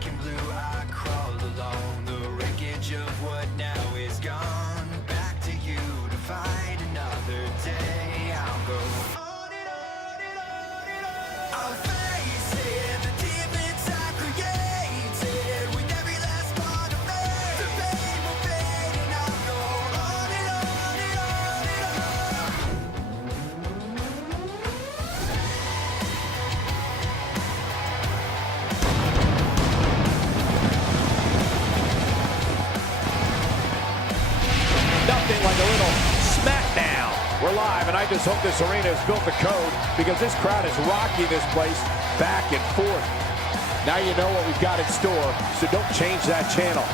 black and blue, I crawl along the wreckage of what now is gone. Back to you to fight another day. I'll go on and on and on and on. I'll face it, the demons I created with every last part of me. The pain will fade and I'll go on and on and on and on. Nothing like a little Smackdown. We're live, and I just hope this arena has built the code, because this crowd is rocking this place back and forth. Now you know what we've got in store, so don't change that channel.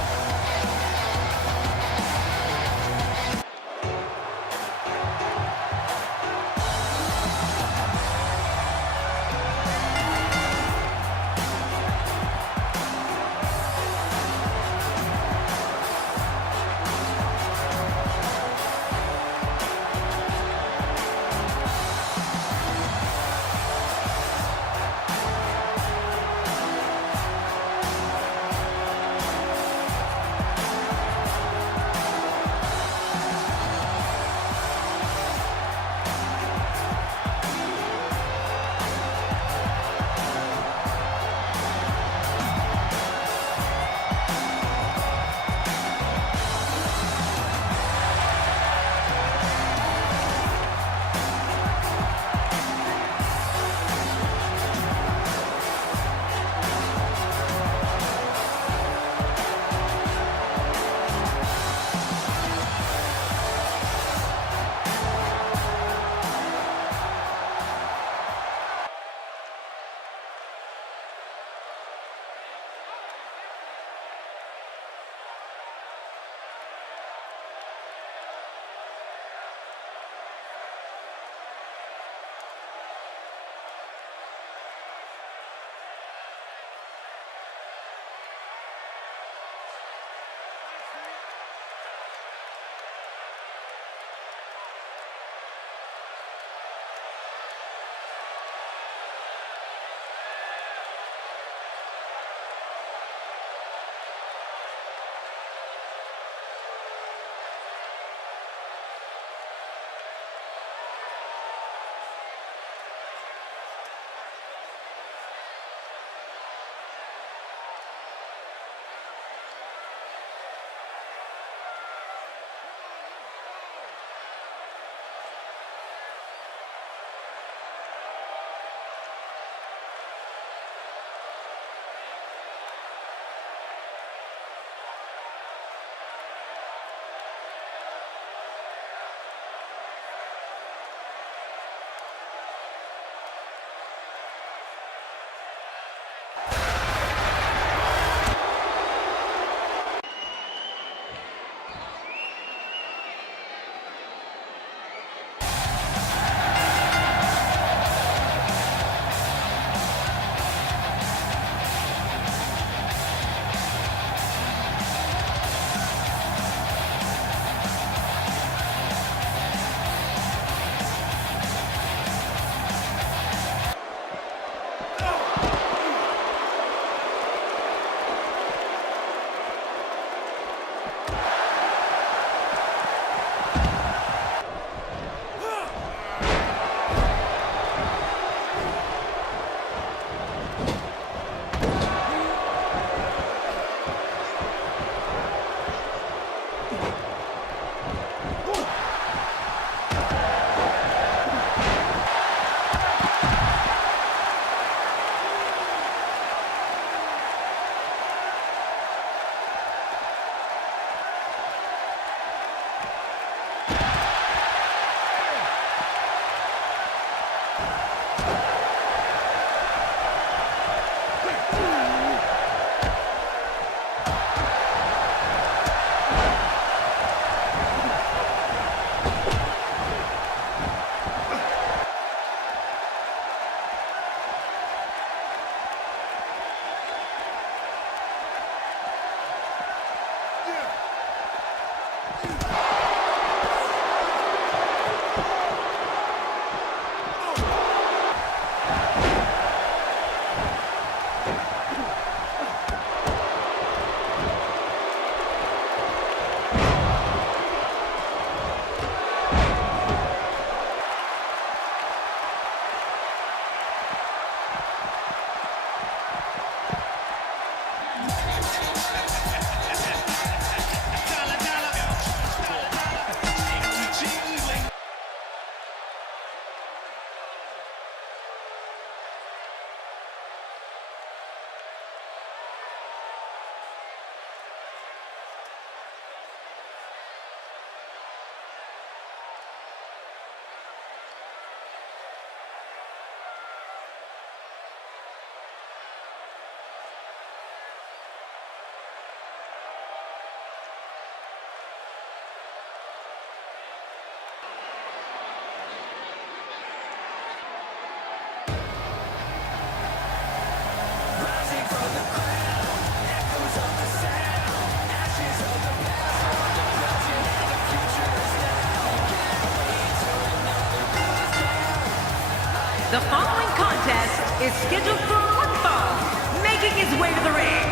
The following contest is scheduled for one fall, making his way to the ring,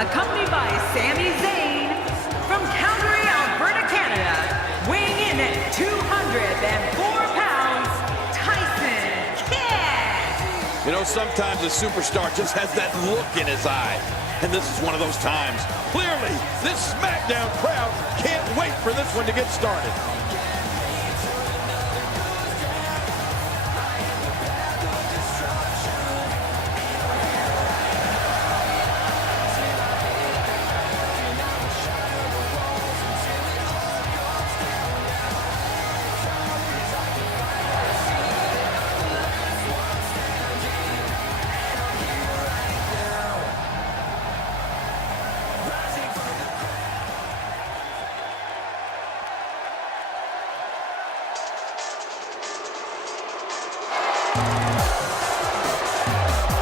accompanied by Sami Zayn from Calgary, Alberta, Canada, weighing in at 204 pounds, Tyson Kidd. You know, sometimes a superstar just has that look in his eye. And this is one of those times. Clearly, this Smackdown crowd can't wait for this one to get started.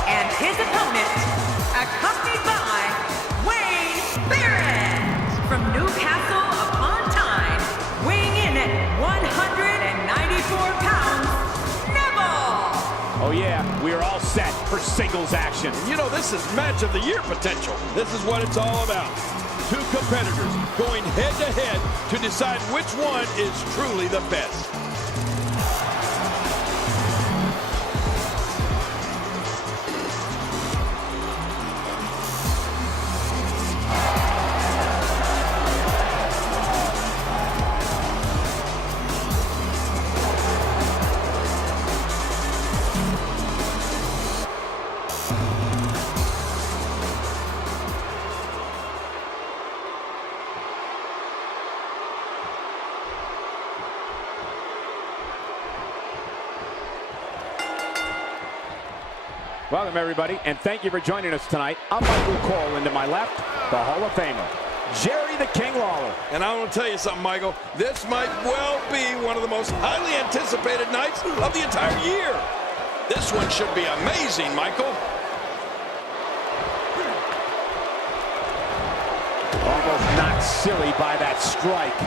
And his opponent, accompanied by Wayne Barrett from Newcastle upon Tyne, weighing in at 194 pounds, Neville. Oh yeah, we are all set for singles action. You know, this is match of the year potential. This is what it's all about. Two competitors going head to head to decide which one is truly the best. Welcome, everybody, and thank you for joining us tonight. I'm Michael Cole, and to my left, the Hall of Famer, Jerry the King Lawler. And I want to tell you something, Michael. This might well be one of the most highly anticipated nights of the entire year. This one should be amazing, Michael. Almost knocked silly by that strike.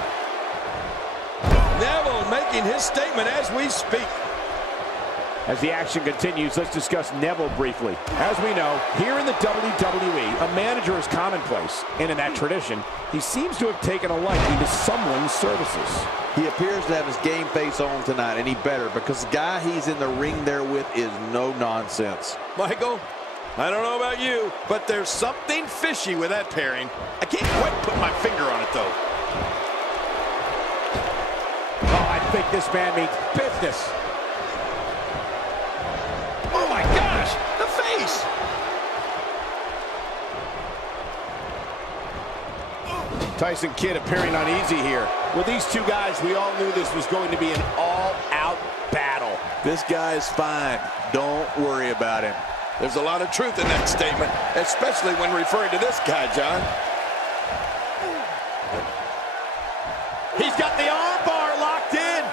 Neville making his statement as we speak. As the action continues, let's discuss Neville briefly. As we know, here in the WWE, a manager is commonplace. And in that tradition, he seems to have taken a liking to someone's services. He appears to have his game face on tonight, and he better, because the guy he's in the ring there with is no nonsense. Michael, I don't know about you, but there's something fishy with that pairing. I can't quite put my finger on it, though. Oh, I think this man means business. Oh my gosh, the face! Tyson Kidd appearing uneasy here. With these two guys, we all knew this was going to be an all-out battle. This guy's fine. Don't worry about him. There's a lot of truth in that statement, especially when referring to this guy, John. He's got the arm bar locked in.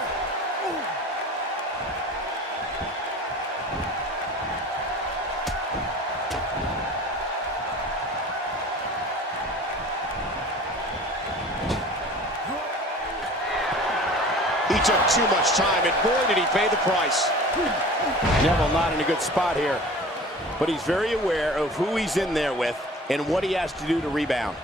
He took too much time, and boy, did he pay the price. Neville not in a good spot here, but he's very aware of who he's in there with and what he has to do to rebound.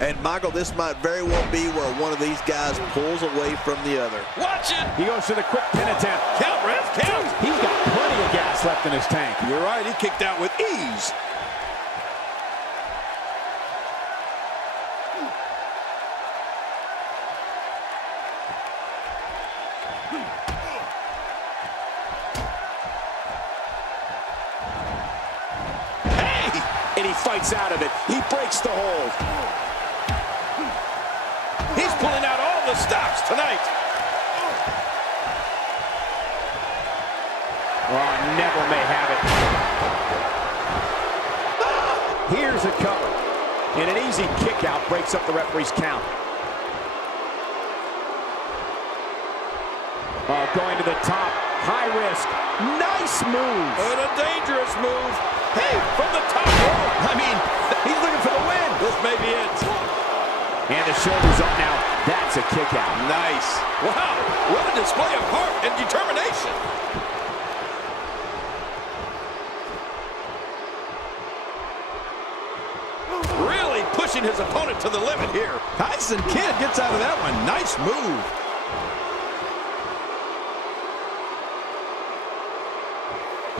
And, Michael, this might very well be where one of these guys pulls away from the other. Watch it! He goes to the quick pin attempt. Count, ref, count! He's got plenty of gas left in his tank. You're right, he kicked out with ease. And he fights out of it. He breaks the hold. He's pulling out all the stops tonight. Oh, Neville may have it. Here's a cover. And an easy kick out breaks up the referee's count. Oh, going to the top. High risk. Nice move. And a dangerous move. Hey, from the top rope. I mean, he's looking for the win. This may be it. And the shoulder's up now. That's a kick out. Nice. Wow, what a display of heart and determination. pushing his opponent to the limit here. Tyson Kidd gets out of that one. Nice move.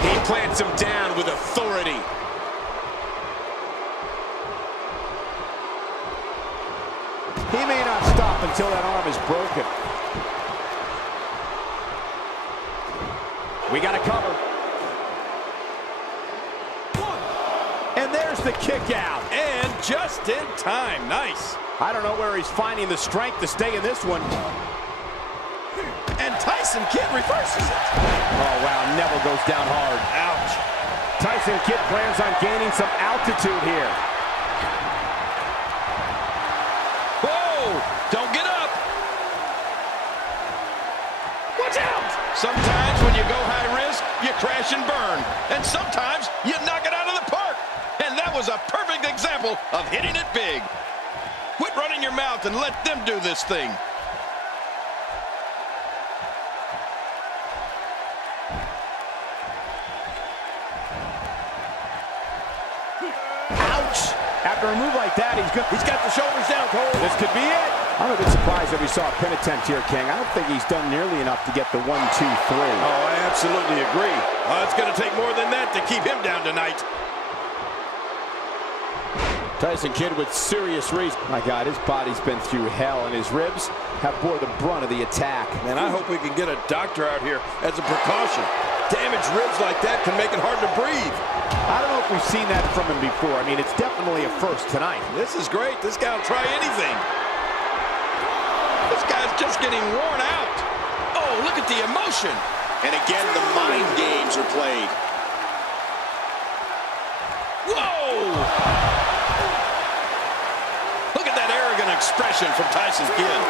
He plants him down with authority. He may not stop until that arm is broken. We got to cover. And there's the kick out. And just in time. Nice. I don't know where he's finding the strength to stay in this one. And Tyson Kidd reverses it. Oh, wow. Neville goes down hard. Ouch. Tyson Kidd plans on gaining some altitude here. Whoa! Don't get up. Watch out! Sometimes when you go high risk, you crash and burn. And sometimes you knock it out of the park. And that was a perfect example of hitting it big. Quit running your mouth and let them do this thing. Ouch! After a move like that, He's got the shoulders down, Cole. this could be it. I'm a bit surprised that we saw a pin attempt here, King. I don't think he's done nearly enough to get the 1, 2, 3. Oh, I absolutely agree. It's going to take more than that to keep him down tonight. Tyson Kidd with serious reason. My God, his body's been through hell, and his ribs have bore the brunt of the attack. Man, I hope we can get a doctor out here as a precaution. Damaged ribs like that can make it hard to breathe. I don't know if we've seen that from him before. I mean, it's definitely a first tonight. This is great. This guy will try anything. This guy's just getting worn out. Oh, look at the emotion. And again, the mind games are played. Whoa! Look at that arrogant expression from Tyson Kidd.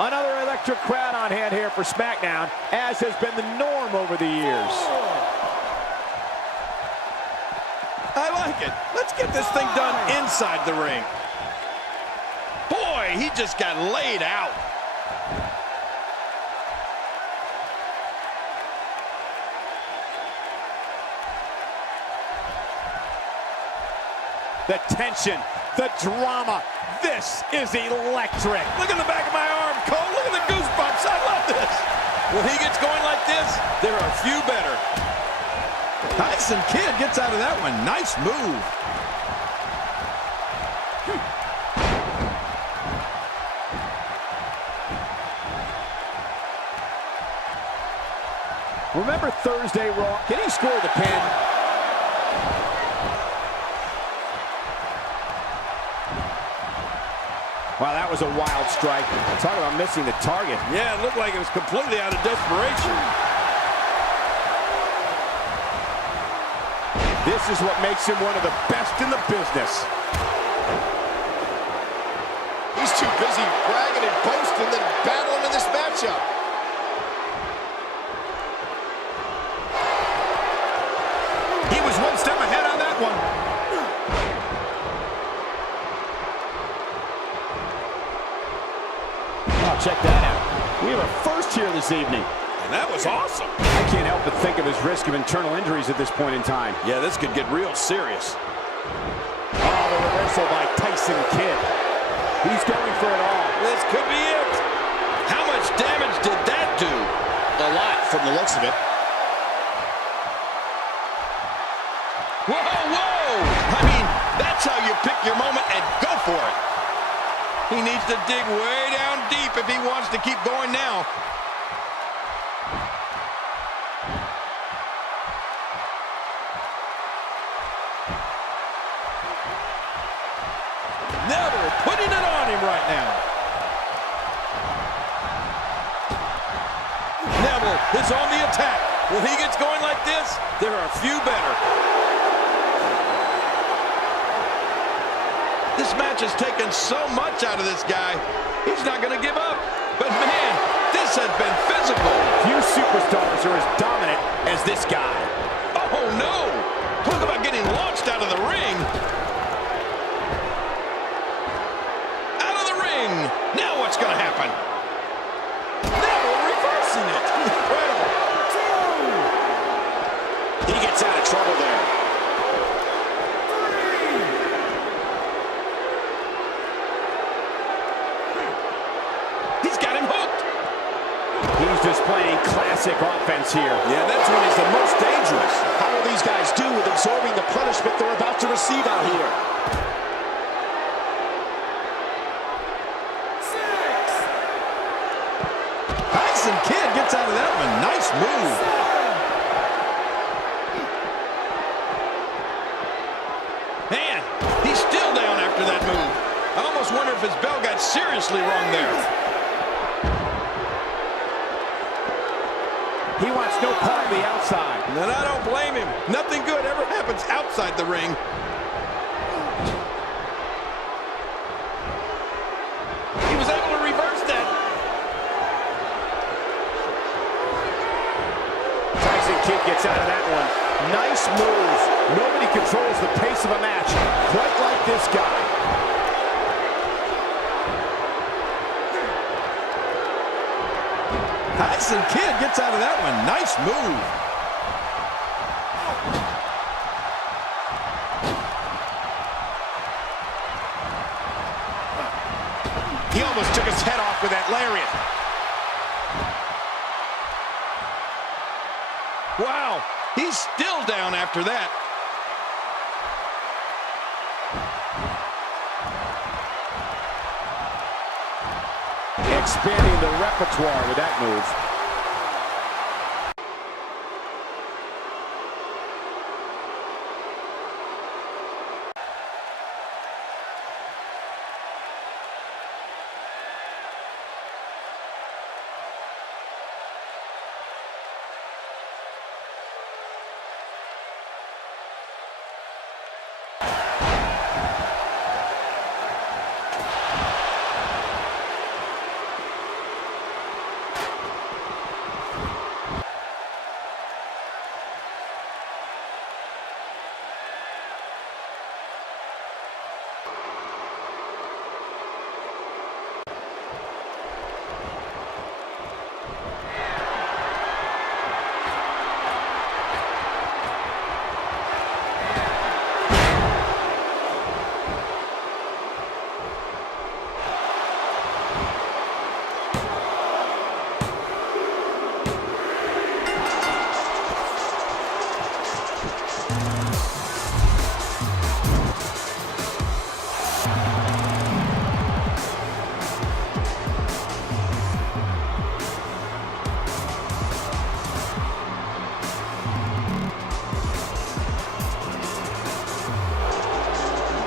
Another electric crowd on hand here for Smackdown, as has been the norm over the years. I like it. Let's get this thing done inside the ring. Boy, he just got laid out. The tension, the drama, this is electric. Look at the back of my arm, Cole. Look at the goosebumps. I love this. When he gets going like this, there are a few better. Tyson Kidd gets out of that one. Nice move. Remember Thursday Raw? Can he score the pin? Wow, that was a wild strike. Talk about missing the target. Yeah, it looked like it was completely out of desperation. This is what makes him one of the best in the business. He's too busy bragging and boasting than battling in this matchup. He was one step ahead on that one. Oh, check that out. We have a first here this evening. And that was awesome. I can't help but think of his risk of internal injuries at this point in time. Yeah, this could get real serious. Oh, the reversal by Tyson Kidd. He's going for it all. This could be it. How much damage did that do? A lot from the looks of it. Whoa, whoa! I mean, that's how you pick your moment and go for it. He needs to dig way down deep if he wants to keep going now. Neville putting it on him right now. Neville is on the attack. When he gets going like this, there are a few better. This match has taken so much out of this guy. He's not going to give up. But man, this has been physical. Few superstars are as dominant as this guy. Oh no! Talk about getting launched out of the ring. Out of the ring. Now what's going to happen? Neville reverses. He's got him hooked. He's displaying classic offense here. Yeah, that's when he's the most dangerous. How will these guys do with absorbing the punishment they're about to receive out here? Tyson Kidd gets out of that one. Nice move. Man, he's still down after that move. I almost wonder if his bell got seriously wrong there. He wants no part of the outside. And I don't blame him. Nothing good ever happens outside the ring. He was able to reverse that. Tyson Kidd gets out of that one. Nice move. Nobody controls the pace of a match quite like this guy. Tyson Kidd gets out of that one. Nice move. He almost took his head off with that lariat. Wow, he's still down after that. Expanding the repertoire with that move.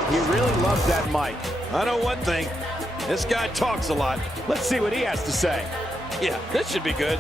He really loves that mic. I know one thing. This guy talks a lot. Let's see what he has to say. Yeah, this should be good.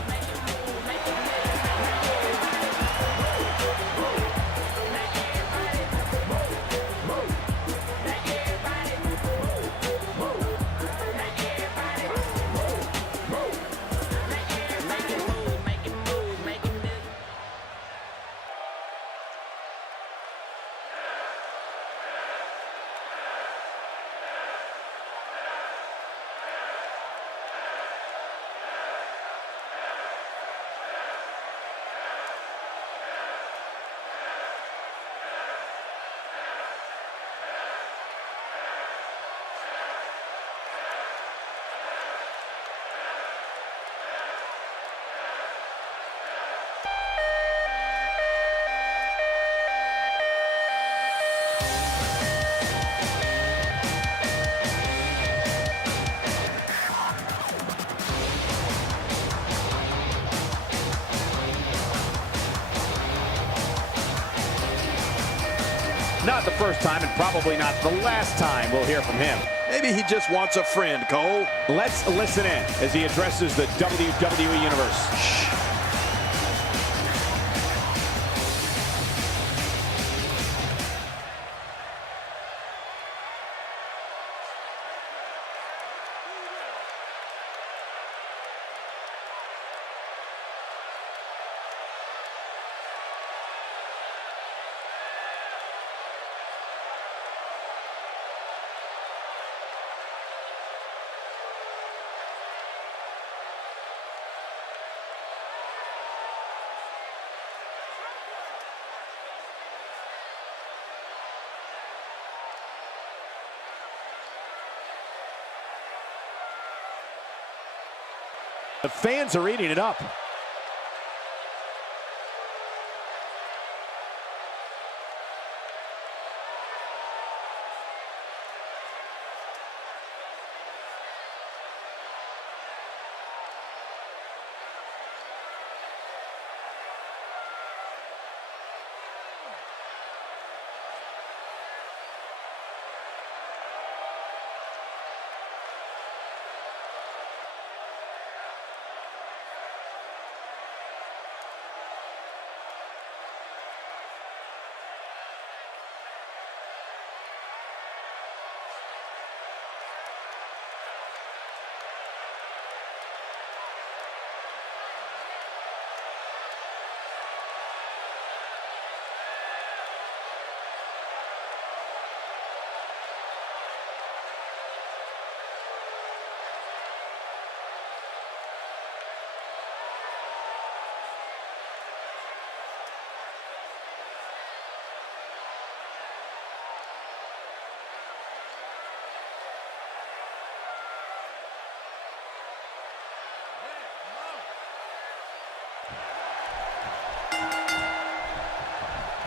Not the first time and probably not the last time we'll hear from him. Maybe he just wants a friend, Cole. Let's listen in as he addresses the WWE Universe. The fans are eating it up.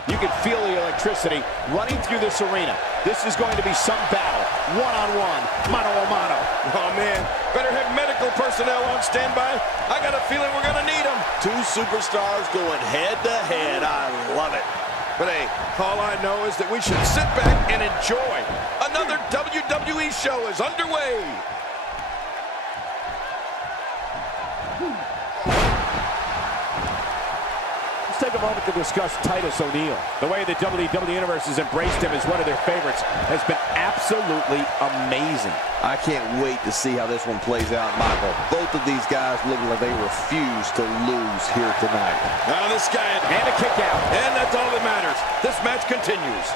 You can feel the electricity running through this arena. This is going to be some battle. One-on-one, mano-a-mano. Oh, man. Better have medical personnel on standby. I got a feeling we're going to need them. Two superstars going head-to-head. I love it. But, hey, all I know is that we should sit back and enjoy. Another WWE show is underway. Let's take a moment to discuss Titus O'Neil. The way the WWE Universe has embraced him as one of their favorites has been absolutely amazing. I can't wait to see how this one plays out, Michael. Both of these guys look like they refuse to lose here tonight. Now this guy... And a kick out. And that's all that matters. This match continues.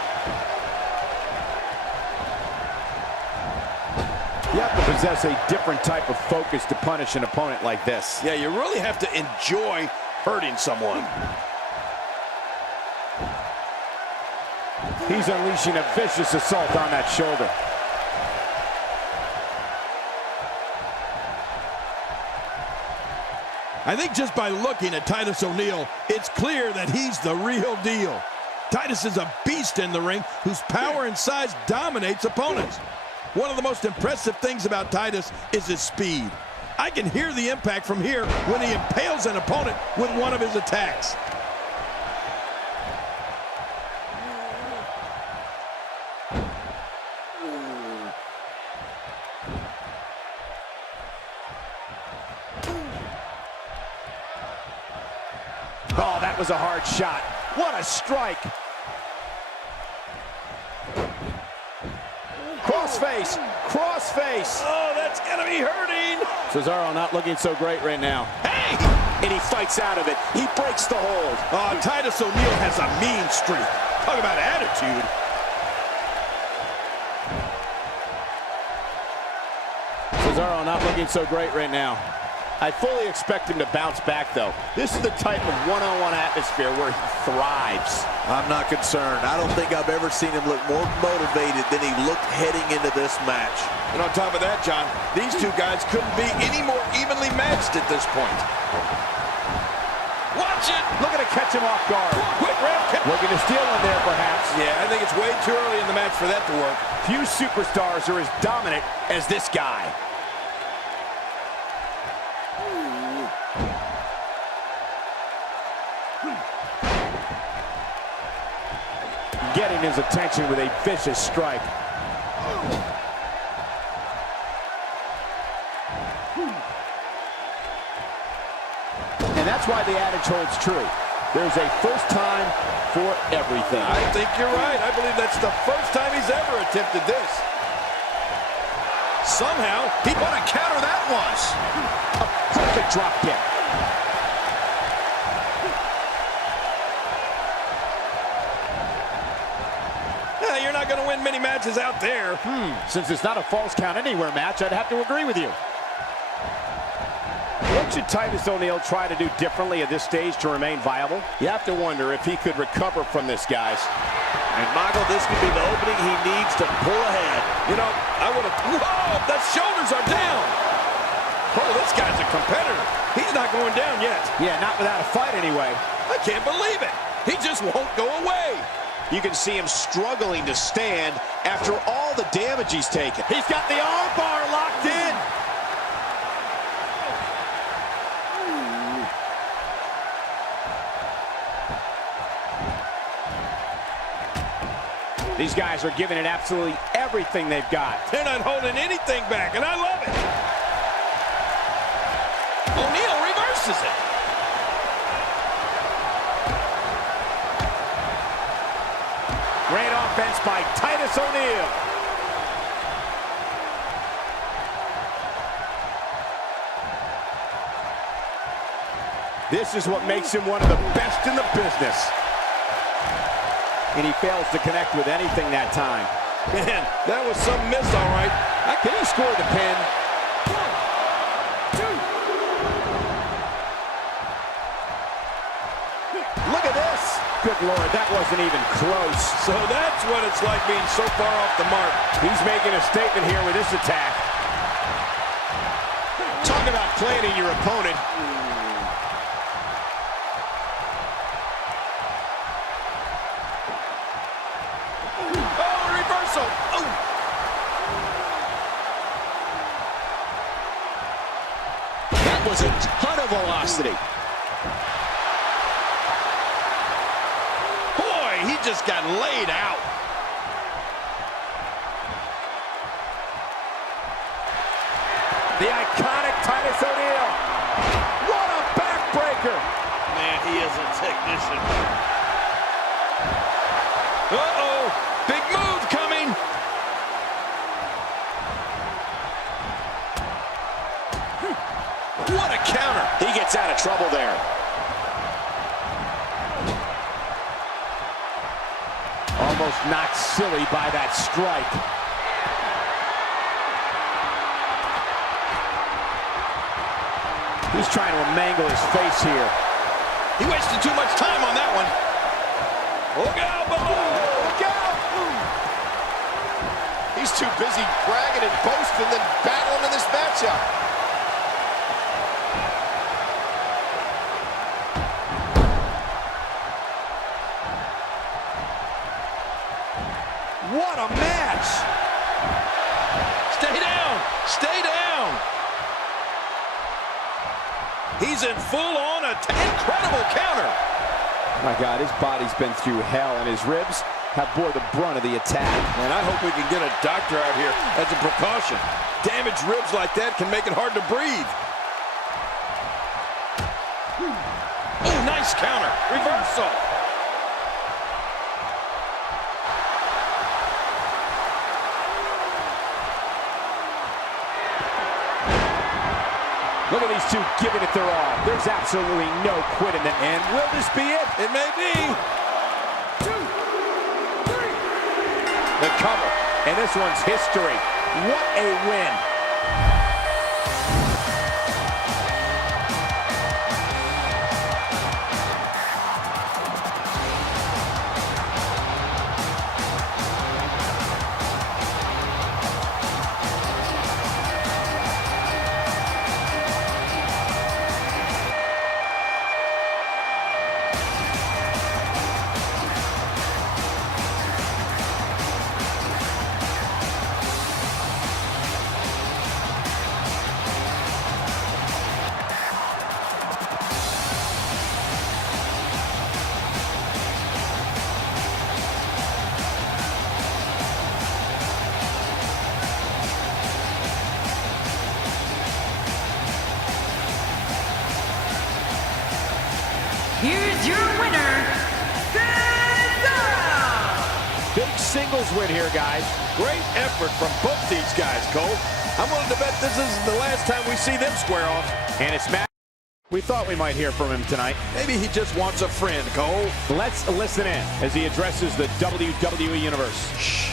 You have to possess a different type of focus to punish an opponent like this. Yeah, you really have to enjoy hurting someone. He's unleashing a vicious assault on that shoulder. I think just by looking at Titus O'Neil, it's clear that he's the real deal. Titus is a beast in the ring whose power and size dominates opponents. One of the most impressive things about Titus is his speed. I can hear the impact from here when he impales an opponent with one of his attacks. Oh, that was a hard shot. What a strike. Crossface, crossface. Oh, that's gonna be hurting. Cesaro not looking so great right now. Hey! And he fights out of it. He breaks the hold. Oh, Titus O'Neil has a mean streak. Talk about attitude. Cesaro not looking so great right now. I fully expect him to bounce back, though. This is the type of one-on-one atmosphere where he thrives. I'm not concerned. I don't think I've ever seen him look more motivated than he looked heading into this match. And on top of that, John, these two guys couldn't be any more evenly matched at this point. Watch it! Looking to catch him off guard. Quick ref kick. Looking to steal in there, perhaps. Yeah, I think it's way too early in the match for that to work. Few superstars are as dominant as this guy. Getting his attention with a vicious strike. And that's why the adage holds true. There's a first time for everything. I think you're right. I believe that's the first time he's ever attempted this. Somehow, he want to counter that once. A perfect drop kick. You're not going to win many matches out there. Since it's not a false count anywhere match, I'd have to agree with you. What should Titus O'Neil try to do differently at this stage to remain viable? You have to wonder if he could recover from this, guys. And Michael, this could be the opening he needs to pull ahead. You know, I would have... Whoa! The shoulders are down! Oh, this guy's a competitor. He's not going down yet. Yeah, not without a fight anyway. I can't believe it. He just won't go away. You can see him struggling to stand after all the damage he's taken. He's got the arm bar locked in. These guys are giving it absolutely everything they've got. They're not holding anything back, and I love it. O'Neal reverses it. Great offense by Titus O'Neal. This is what makes him one of the best in the business. And he fails to connect with anything that time. Man, that was some miss, all right. Can he score the pin? 1, 2. Look at this. Good Lord, that wasn't even close. So that's what it's like being so far off the mark. He's making a statement here with this attack. Talk about planning your opponent. Oh, reversal. Oh. That was a ton of velocity. Boy, he just got laid out. The iconic Titus O'Neal. What a backbreaker. Man, he is a technician. Uh-oh, big move coming. What a counter. He gets out of trouble there. Almost knocked silly by that strike. He's trying to mangle his face here. He wasted too much time on that one. Look out, Bubba! Look out! He's too busy bragging and boasting than battling in this matchup. What a match! Stay down! Stay down! He's in full-on attack. Incredible counter. My God, his body's been through hell, and his ribs have bore the brunt of the attack. And I hope we can get a doctor out here as a precaution. Damaged ribs like that can make it hard to breathe. Oh, nice counter. Reversal. Look at these two giving it their all. There's absolutely no quit in them. And will this be it? It may be. 2, 3. The cover. And this one's history. What a win. Here's your winner, Cesaro! Big singles win here, guys. Great effort from both these guys, Cole. I'm willing to bet this isn't the last time we see them square off. And it's Matt. We thought we might hear from him tonight. Maybe he just wants a friend, Cole. Let's listen in as he addresses the WWE Universe. Shh.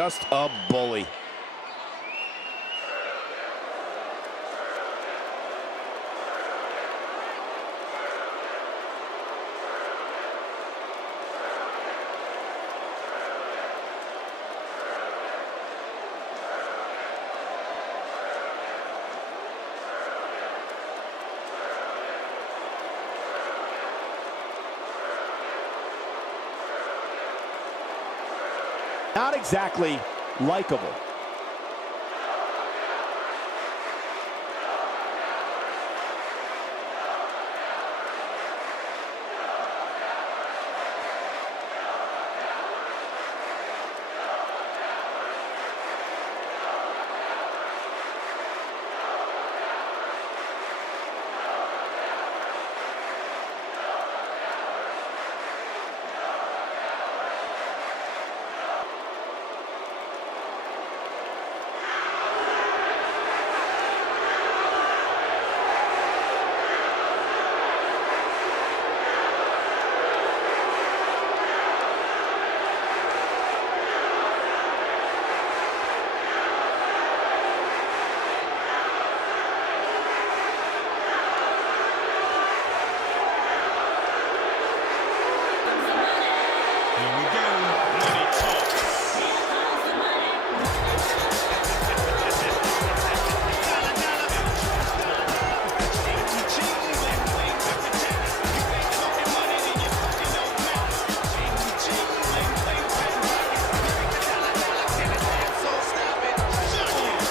Just a bully. Not exactly likable.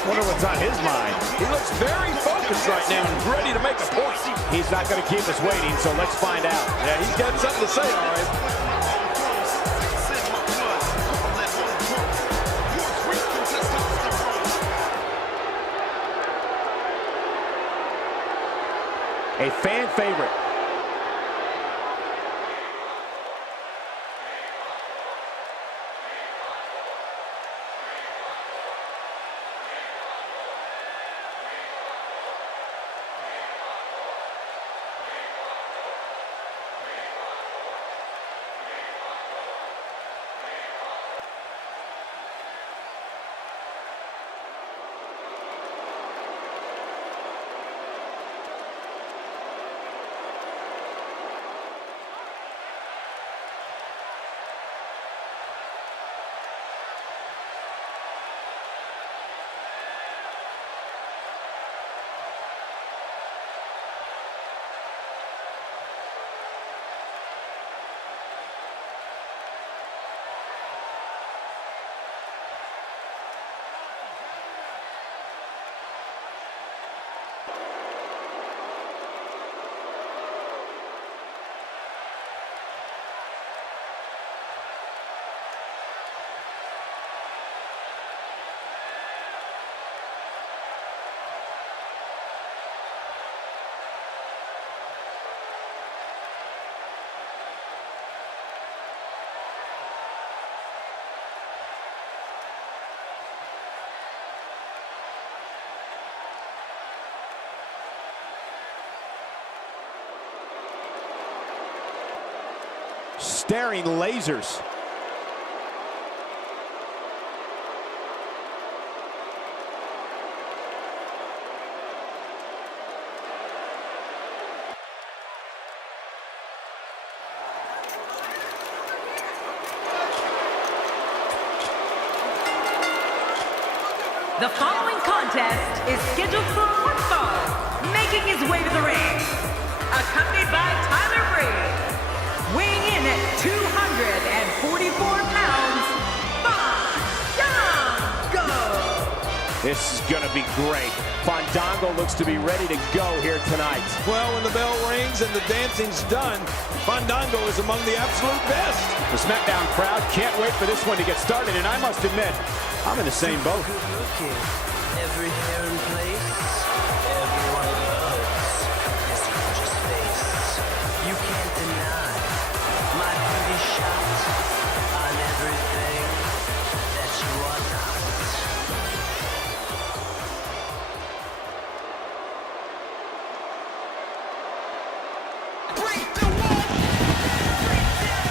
Wonder what's on his mind. He looks very focused right now and ready to make a point. He's not going to keep us waiting, so let's find out. Yeah, he's got something to say, all right. A fan favorite. Staring lasers. The following contest is scheduled for one fall, making his way to the ring, accompanied by Tyler Breeze, weighing in at 244 pounds, Fandango! This is going to be great. Fandango looks to be ready to go here tonight. Well, when the bell rings and the dancing's done, Fandango is among the absolute best. The Smackdown crowd can't wait for this one to get started, and I must admit, I'm in the same boat. Every hair in place, everyone loves this gorgeous face. You can't deny my beauty shot on everything that you are not. Break the wall! Break down the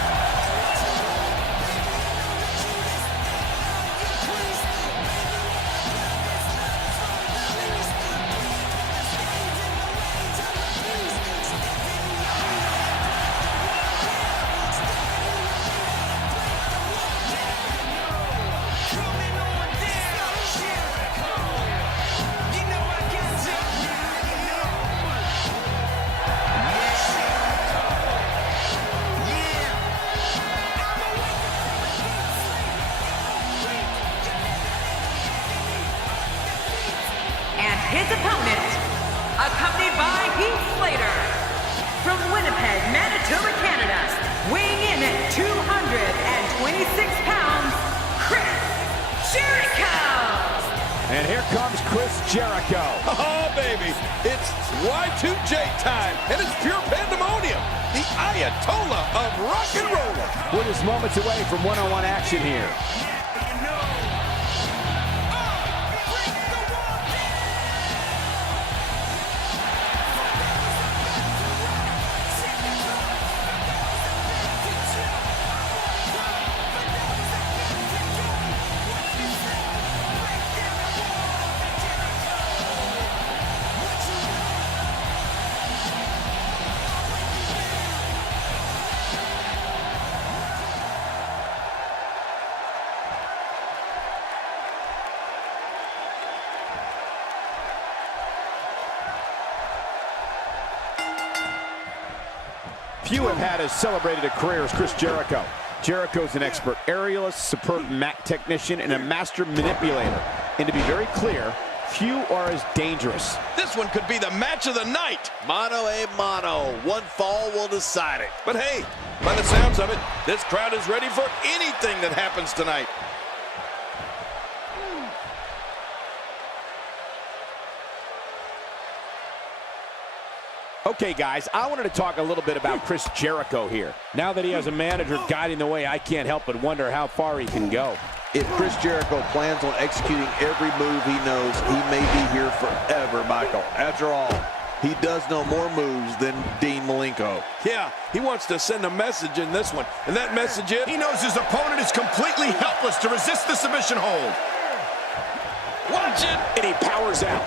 wall! Jericho. Oh, baby, it's Y2J time, and it's pure pandemonium. The Ayatollah of rock and roll. We're just moments away from one-on-one action here. Few have had as celebrated a career as Chris Jericho. Jericho's an expert aerialist, superb mat technician, and a master manipulator. And to be very clear, few are as dangerous. This one could be the match of the night. Mano a mano. One fall will decide it. But hey, by the sounds of it, this crowd is ready for anything that happens tonight. Okay, guys, I wanted to talk a little bit about Chris Jericho here. Now that he has a manager guiding the way, I can't help but wonder how far he can go. If Chris Jericho plans on executing every move he knows, he may be here forever, Michael. After all, he does know more moves than Dean Malenko. Yeah, he wants to send a message in this one, and that message is... He knows his opponent is completely helpless to resist the submission hold. Watch it! And he powers out.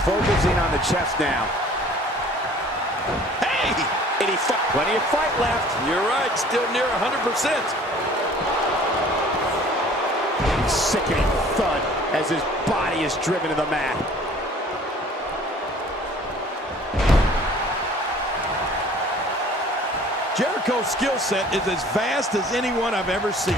Focusing on the chest now. Hey! And he fought. Plenty of fight left. You're right, still near 100%. Sickening thud as his body is driven to the mat. Jericho's skill set is as vast as anyone I've ever seen.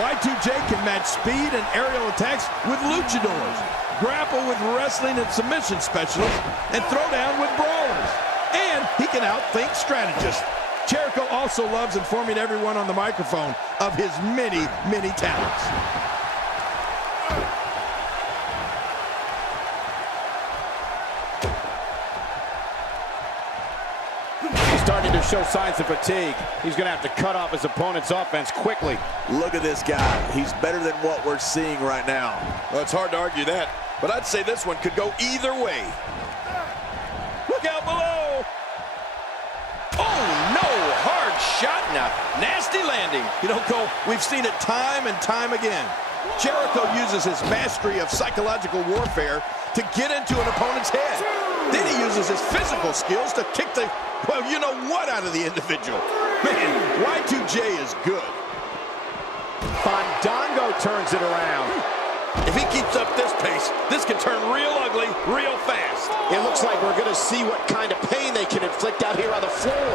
Y2J can match speed and aerial attacks with luchadors, grapple with wrestling and submission specialists, and throw down with brawlers. And he can outthink strategists. Jericho also loves informing everyone on the microphone of his many, many talents. He's starting to show signs of fatigue. He's going to have to cut off his opponent's offense quickly. Look at this guy. He's better than what we're seeing right now. Well, it's hard to argue that, but I'd say this one could go either way. Look out below! Oh, no! Hard shot and a nasty landing. You know, Cole, we've seen it time and time again. Jericho uses his mastery of psychological warfare to get into an opponent's head. Then he uses his physical skills to kick the, well, you know what, out of the individual. Man, Y2J is good. Fandango turns it around. If he keeps up this pace, this can turn real ugly real fast. It looks like we're going to see what kind of pain they can inflict out here on the floor.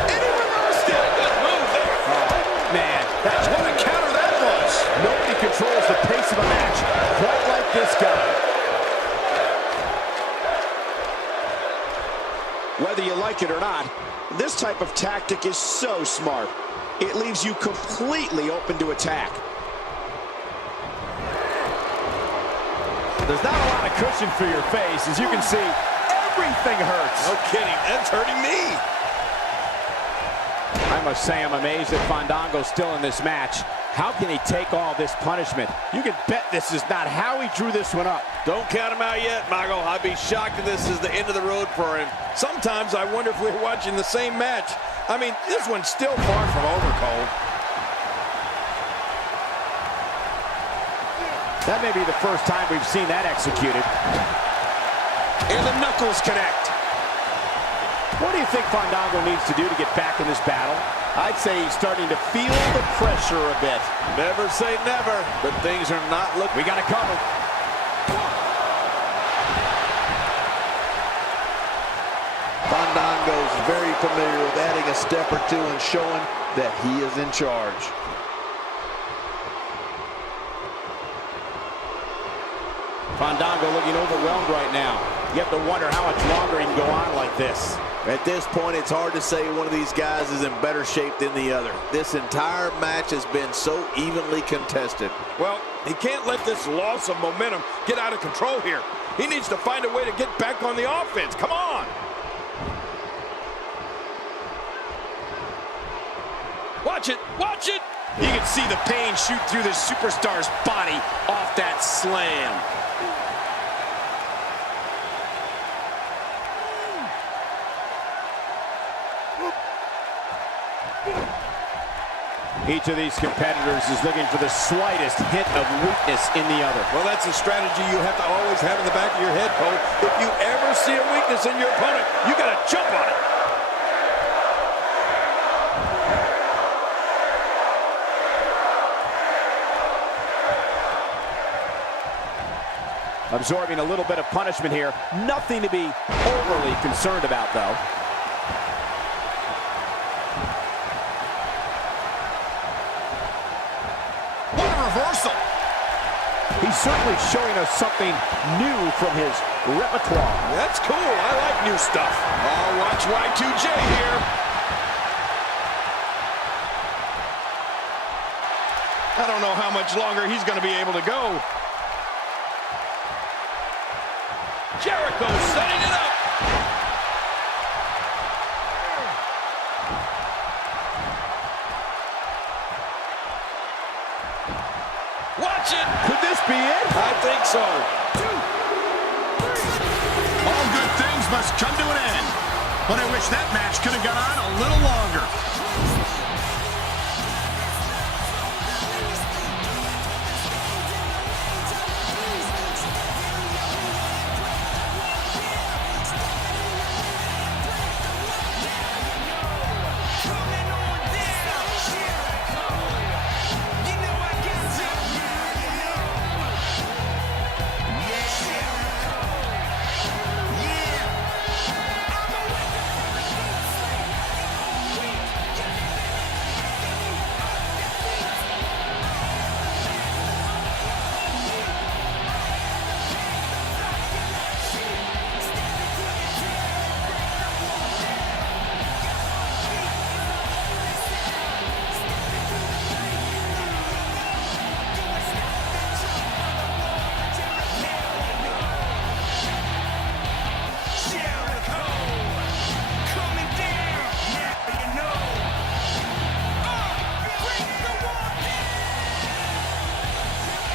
And he reversed it. Good move there. Oh, man, That's what a counter that was. nobody controls the pace of a match quite like this guy. Whether you like it or not, this type of tactic is so smart. It leaves you completely open to attack. There's not a lot of cushion for your face. As you can see, everything hurts. No kidding, that's hurting me. I must say I'm amazed that Fandango's still in this match. How can he take all this punishment? You can bet this is not how he drew this one up. Don't count him out yet, Michael. I'd be shocked if this is the end of the road for him. Sometimes I wonder if we're watching the same match. I mean, this one's still far from over, Cole. That may be the first time we've seen that executed. And the knuckles connect. What do you think Fandango needs to do to get back in this battle? I'd say he's starting to feel the pressure a bit. Never say never, but things are not looking. We got it covered. Fandango's very familiar with adding a step or two and showing that he is in charge. Fandango looking overwhelmed right now. You have to wonder how much longer he can go on like this. At this point, it's hard to say one of these guys is in better shape than the other. This entire match has been so evenly contested. Well, he can't let this loss of momentum get out of control here. He needs to find a way to get back on the offense. Come on. Watch it. Watch it. You can see the pain shoot through this superstar's body off that slam. Each of these competitors is looking for the slightest hint of weakness in the other. Well, that's a strategy you have to always have in the back of your head, Cole. If you ever see a weakness in your opponent, you got to jump on it. Absorbing a little bit of punishment here. Nothing to be overly concerned about, though. What a reversal. He's certainly showing us something new from his repertoire. That's cool. I like new stuff. Oh, watch Y2J here. I don't know how much longer he's going to be able to go. Jericho setting it up. Watch it. Could this be it? I think so. All good things must come to an end. But I wish that match could have gone on a little longer.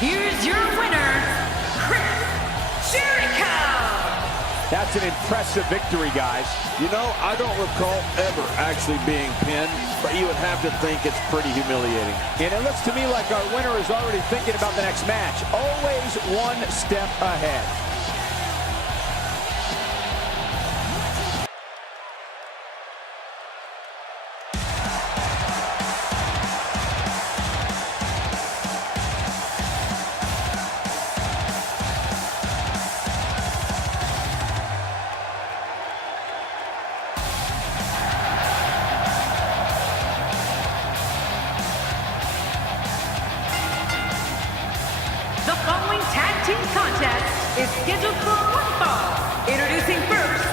Here's your winner, Chris Jericho! That's an impressive victory, guys. You know, I don't recall ever actually being pinned, but you would have to think it's pretty humiliating. And it looks to me like our winner is already thinking about the next match. Always one step ahead. The following tag team contest is scheduled for one fall. Introducing first,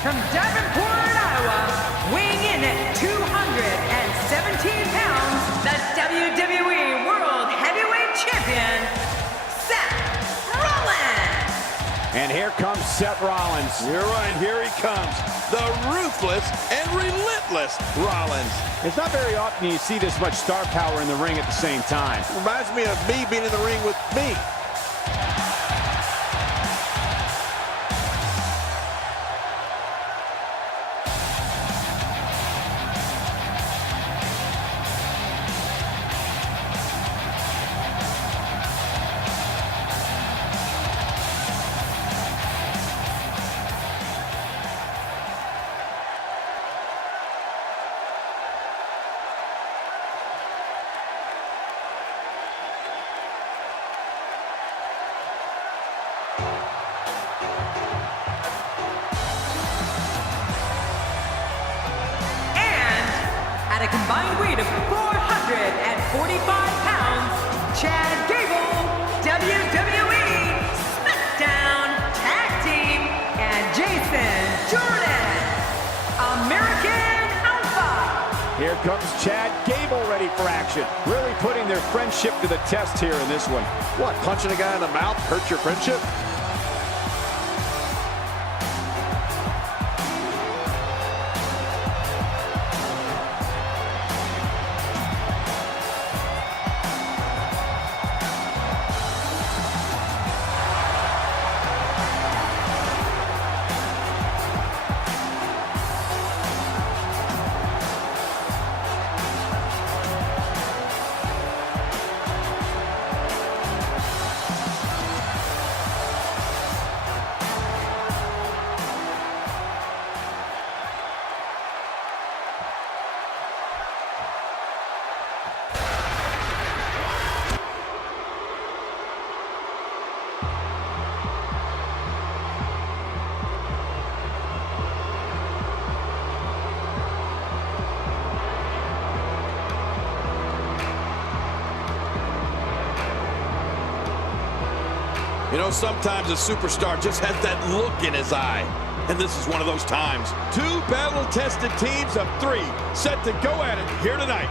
from Davenport, Iowa, weighing in at 217 pounds, the WWE World Heavyweight Champion, Seth Rollins. And here comes Seth Rollins. You're right, here he comes. The ruthless and relentless Rollins. It's not very often you see this much star power in the ring at the same time. Reminds me of me being in the ring with me. At a combined weight of 445 pounds, Chad Gable, WWE Smackdown Tag Team comes Chad Gable ready for action. Really putting their friendship to the test here in this one. What, punching a guy in the mouth hurts your friendship? You know, sometimes a superstar just has that look in his eye. And this is one of those times. Two battle-tested teams of three set to go at it here tonight.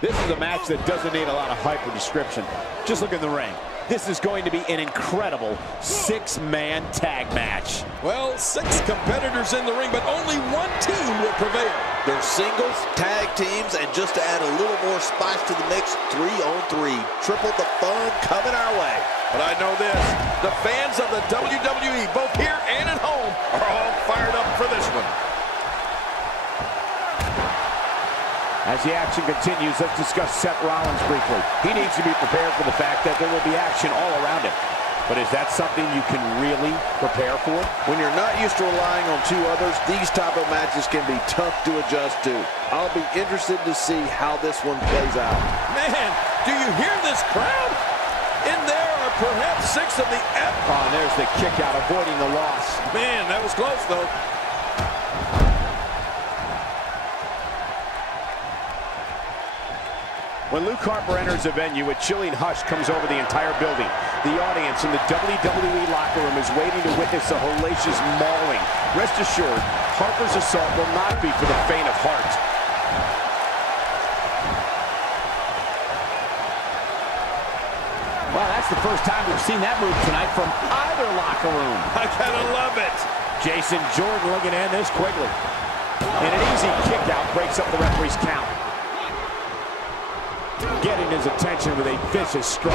This is a match that doesn't need a lot of hype or description. Just look in the ring. This is going to be an incredible six-man tag match. Well, 6 competitors in the ring, but only one team will prevail. There's singles, tag teams, and just to add a little more spice to the mix, 3-on-3. Triple the fun coming our way. But I know this, the fans of the WWE, both here and at home, are all fired up for this one. As the action continues, let's discuss Seth Rollins briefly. He needs to be prepared for the fact that there will be action all around him. But is that something you can really prepare for? When you're not used to relying on 2 others, these type of matches can be tough to adjust to. I'll be interested to see how this one plays out. Man, do you hear this crowd? In there are perhaps 6 of the F. Oh, and there's the kick out, avoiding the loss. Man, that was close, though. When Luke Harper enters a venue, a chilling hush comes over the entire building. The audience in the WWE locker room is waiting to witness a hellacious mauling. Rest assured, Harper's assault will not be for the faint of heart. Well, that's the first time we've seen that move tonight from either locker room. I gotta love it. Jason Jordan looking to end this quickly. And an easy kick out breaks up the referee's count. Getting his attention with a vicious strike.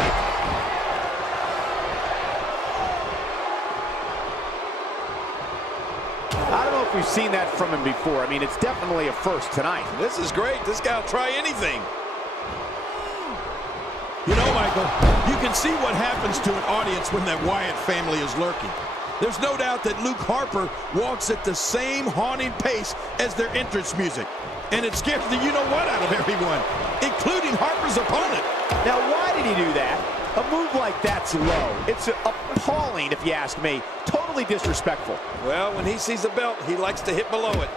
I don't know if we've seen that from him before. I mean, it's definitely a first tonight. This is great. This guy will try anything. You know, Michael, you can see what happens to an audience when that Wyatt family is lurking. There's no doubt that Luke Harper walks at the same haunting pace as their entrance music. And it scares the you-know-what out of everyone, including Harper's opponent. Now, why did he do that? A move like that's low. It's appalling, if you ask me. Totally disrespectful. Well, when he sees a belt, he likes to hit below it.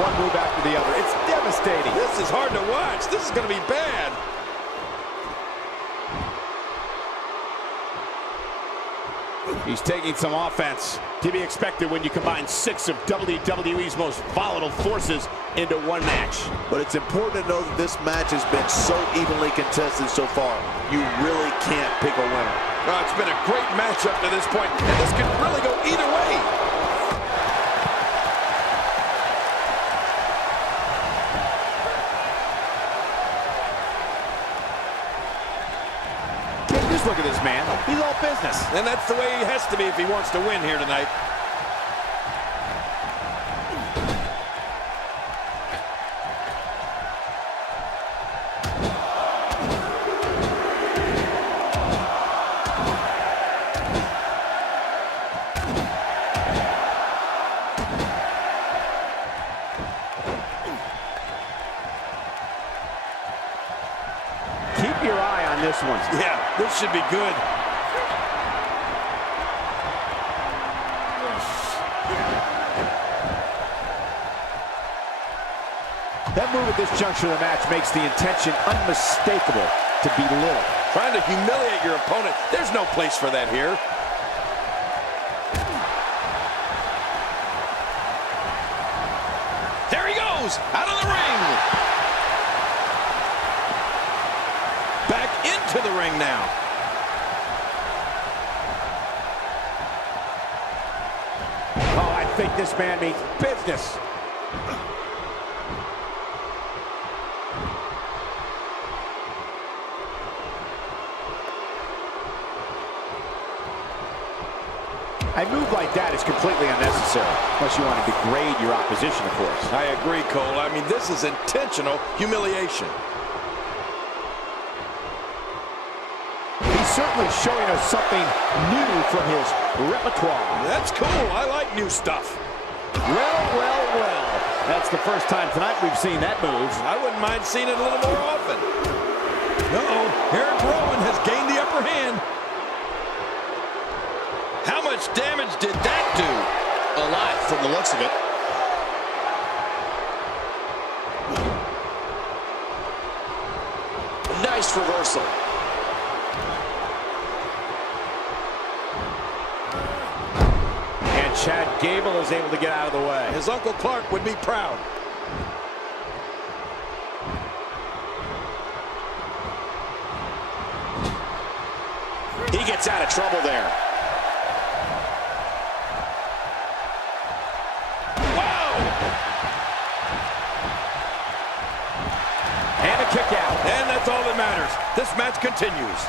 One move after the other. It's devastating. This is hard to watch. This is going to be bad. He's taking some offense. To be expected when you combine 6 of WWE's most volatile forces into one match. But it's important to know that this match has been so evenly contested so far. You really can't pick a winner. Oh, it's been a great match up to this point, and this could really go either way. Look at this man. He's all business. And that's the way he has to be if he wants to win here tonight. Keep your eye on this one. Yeah, this should be good. That move at this juncture of the match makes the intention unmistakable to belittle. Trying to humiliate your opponent. There's no place for that here. There he goes, out of the ring. Back into the ring now. Oh, I think this man means business. A move like that is completely unnecessary, unless you want to degrade your opposition, of course. I agree, Cole. I mean, this is intentional humiliation. He's certainly showing us something new from his repertoire. That's cool. I like new stuff. Well, well, well. That's the first time tonight we've seen that move. I wouldn't mind seeing it a little more often. Uh-oh, Eric Rowan has gained the upper hand. How much damage did that do? A lot from the looks of it. Nice reversal. And Chad Gable is able to get out of the way. His Uncle Clark would be proud. He gets out of trouble there. And a kick out. And that's all that matters. This match continues.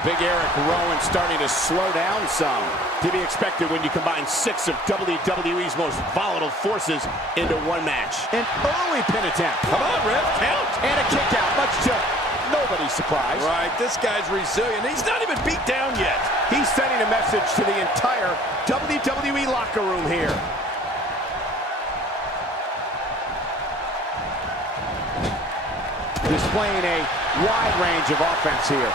Big Eric Rowan starting to slow down some. To be expected when you combine 6 of WWE's most volatile forces into one match. An early pin attempt. Come on, ref, count. And a kick out, much to nobody's surprise. Right, this guy's resilient. He's not even beat down yet. He's sending a message to the entire WWE locker room here. Displaying a wide range of offense here.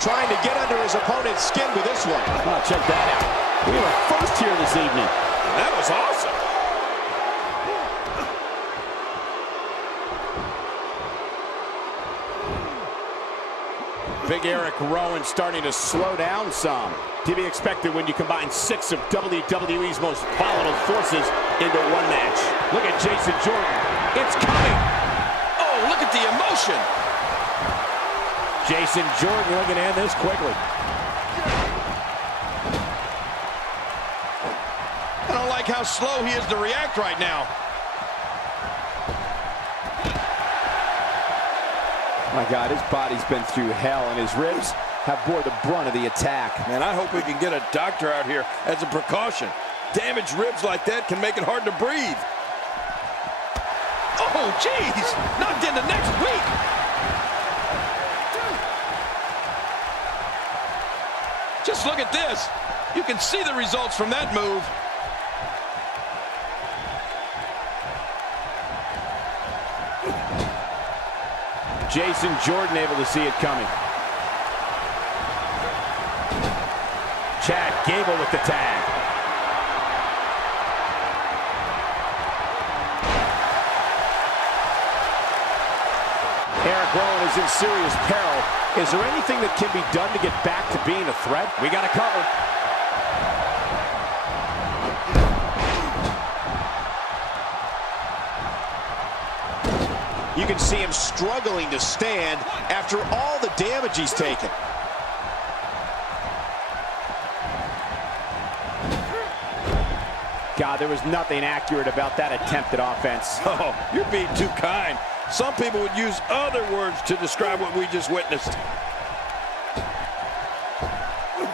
Trying to get under his opponent's skin with this one. Oh, check that out. We have a first here this evening. That was awesome. Big Eric Rowan starting to slow down some. To be expected when you combine 6 of WWE's most volatile forces into one match. Look at Jason Jordan. It's coming. Oh, look at the emotion. Jason Jordan looking to end this quickly. I don't like how slow he is to react right now. My God, his body's been through hell, and his ribs have bore the brunt of the attack. Man, I hope we can get a doctor out here as a precaution. Damaged ribs like that can make it hard to breathe. Oh, jeez! Knocked into next week! Just look at this. You can see the results from that move. Jason Jordan able to see it coming. Chad Gable with the tag. Eric Rowan is in serious peril. Is there anything that can be done to get back to being a threat? We got to cover. You can see him struggling to stand after all the damage he's taken. God, there was nothing accurate about that attempted offense. Oh, you're being too kind. Some people would use other words to describe what we just witnessed.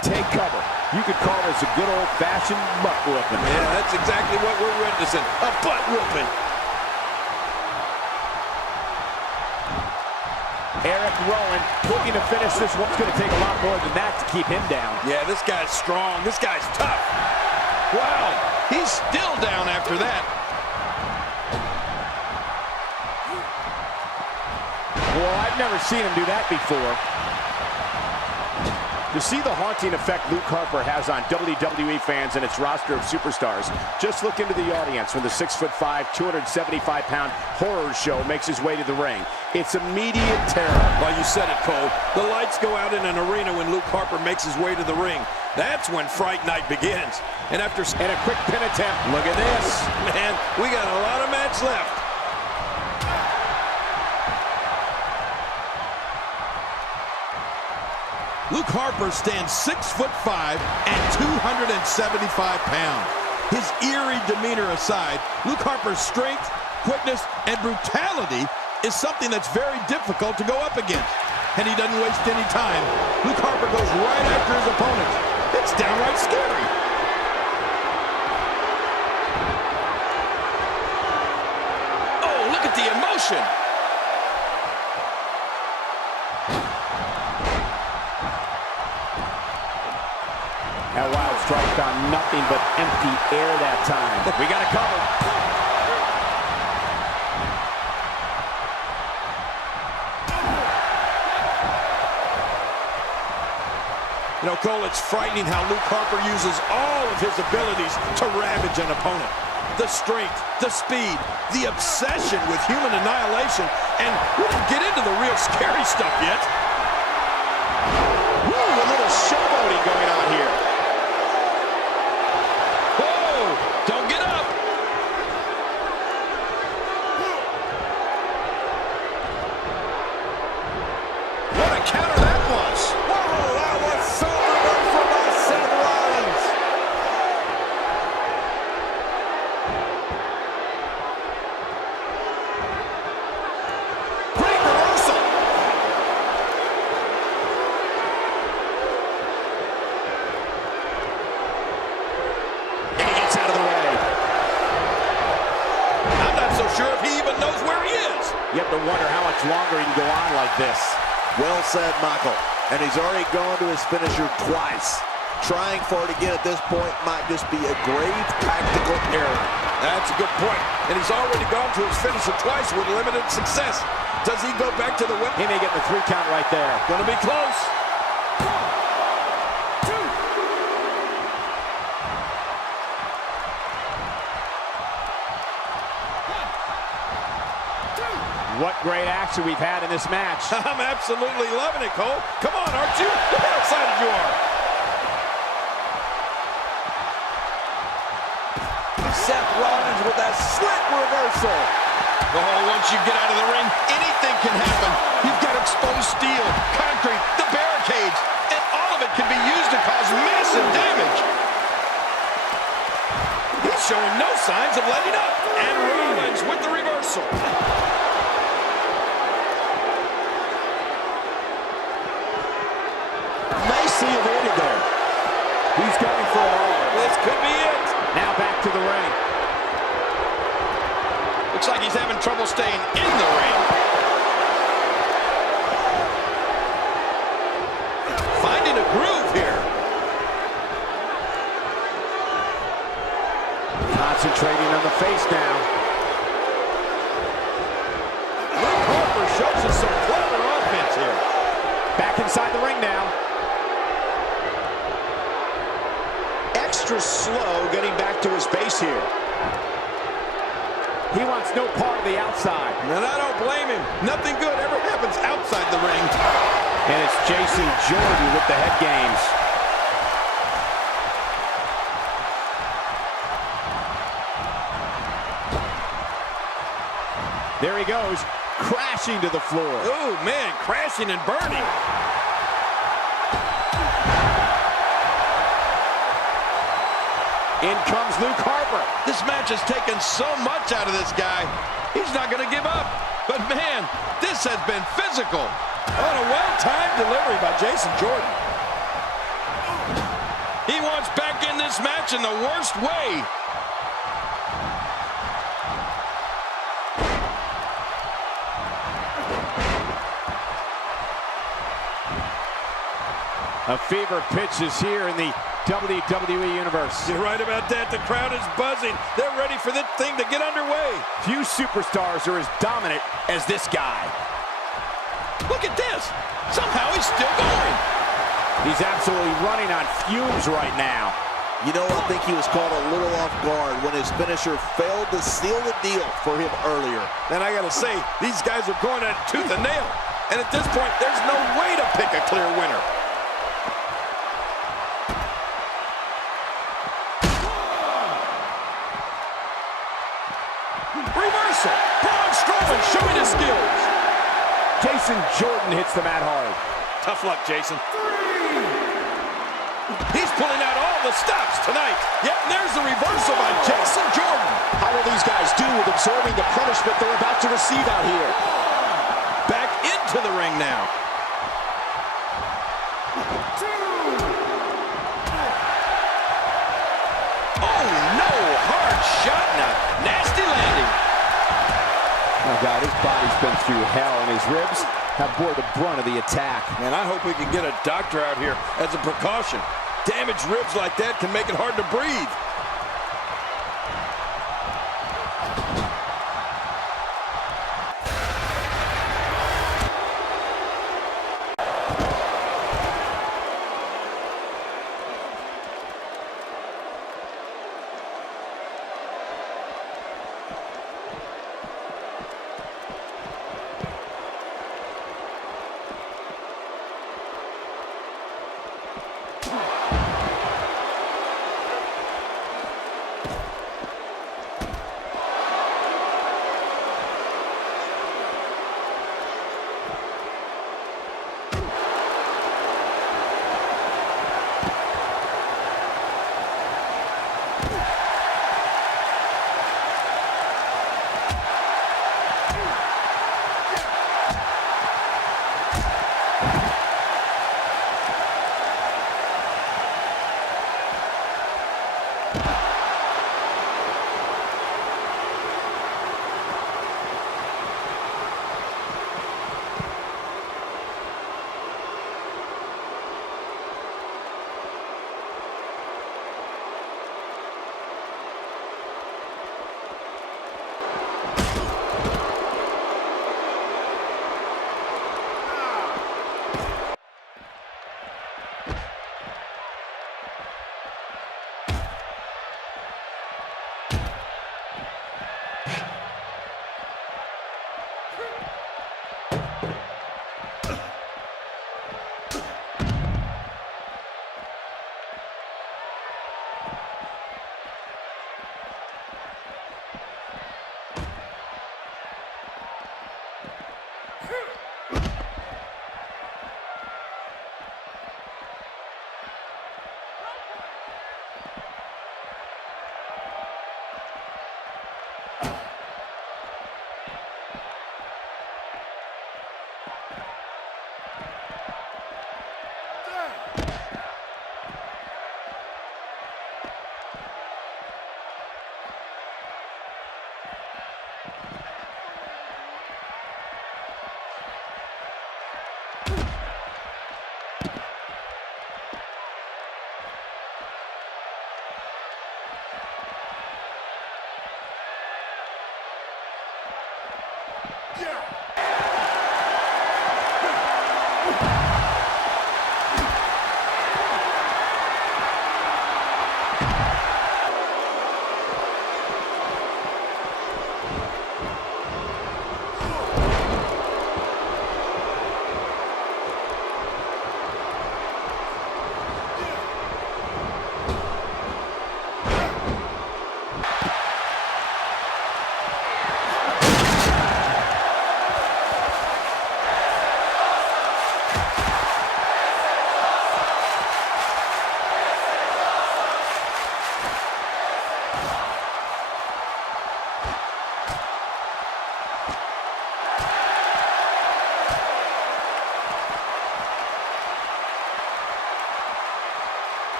Take cover. You could call this a good old-fashioned butt whooping. Yeah, that's exactly what we're witnessing. A butt whooping. Eric Rowan looking to finish this. One's going to take a lot more than that to keep him down. Yeah, this guy's strong. This guy's tough. Wow, he's still down after that. Well, I've never seen him do that before. To see the haunting effect Luke Harper has on WWE fans and its roster of superstars, just look into the audience when the 6'5", 275-pound horror show makes his way to the ring. It's immediate terror. Well, you said it, Cole. The lights go out in an arena when Luke Harper makes his way to the ring. That's when Fright Night begins. And after a quick pin attempt, look at this. Man, we got a lot of match left. Luke Harper stands 6'5" and 275 pounds. His eerie demeanor aside, Luke Harper's strength, quickness, and brutality is something that's very difficult to go up against. And he doesn't waste any time. Luke Harper goes right after his opponent. It's downright scary. Oh, look at the emotion. That wild strike found nothing but empty air that time. We got to cover. You know, Cole, it's frightening how Luke Harper uses all of his abilities to ravage an opponent. The strength, the speed, the obsession with human annihilation, and we didn't get into the real scary stuff yet. Woo, a little showboating going on here. Don't get up. What a counter that was. Whoa, that was so reversal by Seth Rollins. Great reversal. And he gets out of the way. I'm not so sure if he even knows where he is. You have to wonder how much longer he can go on like this. Well said, Michael. And he's already gone to his finisher twice. Trying for it again at this point might just be a grave tactical error. That's a good point. And he's already gone to his finisher twice with limited success. Does he go back to the win? He may get the 3 count right there. Gonna be close. What great action we've had in this match. I'm absolutely loving it, Cole. Come on, aren't you? Look how excited you are. Seth Rollins with that slick reversal. Oh, once you get out of the ring, anything can happen. You've got exposed steel, concrete, the barricades, and all of it can be used to cause massive damage. He's showing no signs of letting up. And Rollins with the reversal. Nicely avoided there. He's going for it all. This could be it. Now staying in the ring. Finding a groove here. Concentrating on the face now. Luke Harper shows us some clever offense here. Back inside the ring now. Extra slow getting back to his base here. He wants no part of the outside. And I don't blame him. Nothing good ever happens outside the ring. And it's Jason Jordan with the head games. There he goes, crashing to the floor. Oh, man, crashing and burning. In comes Luke Harper. This match has taken so much out of this guy. He's not going to give up. But, man, this has been physical. On a well-timed delivery by Jason Jordan. He wants back in this match in the worst way. A fever pitch is here in the WWE Universe. You're right about that. The crowd is buzzing. They're ready for this thing to get underway. Few superstars are as dominant as this guy. Look at this. Somehow he's still going. He's absolutely running on fumes right now. You know, I think he was caught a little off guard when his finisher failed to seal the deal for him earlier. And I got to say, these guys are going at it tooth and nail. And at this point, there's no way to pick a clear winner. Reversal. Braun Strowman showing his skills. Jason Jordan hits the mat hard. Tough luck, Jason. He's pulling out all the stops tonight. Yep, and there's the reversal by Jason Jordan. How will these guys do with absorbing the punishment they're about to receive out here? Back into the ring now. Oh, no. Hard shot and a nasty landing. Oh, God, his body's been through hell, and his ribs have bore the brunt of the attack. Man, I hope we can get a doctor out here as a precaution. Damaged ribs like that can make it hard to breathe.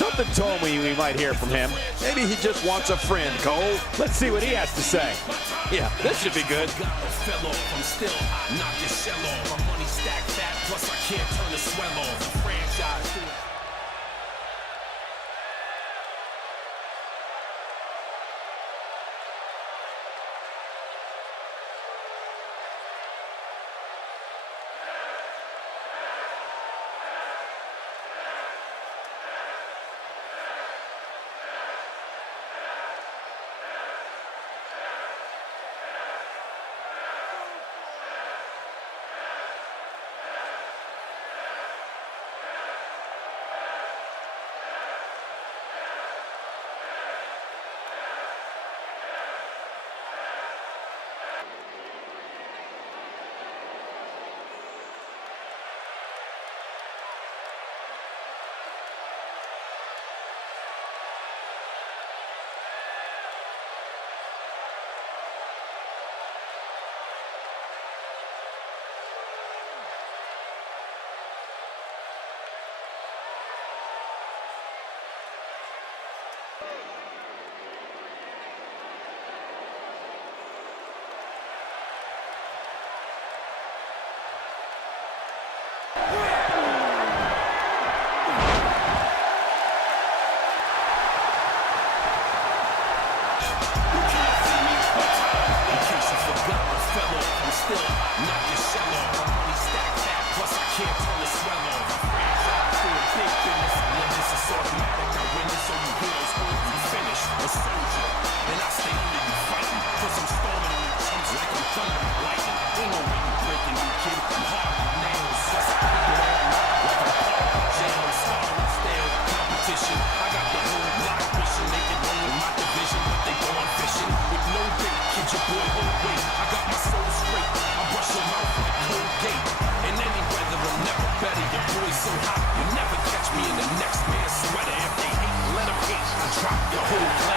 Something told me we might hear from him. Maybe he just wants a friend, Cole. Let's see what he has to say. Yeah, this should be good. I'm still knock your shell off. My money stacked fat, plus I can't turn the swell off. The franchise doing. So hot, you never catch me in the next man's sweater. If they hate, let them hate. I drop your whole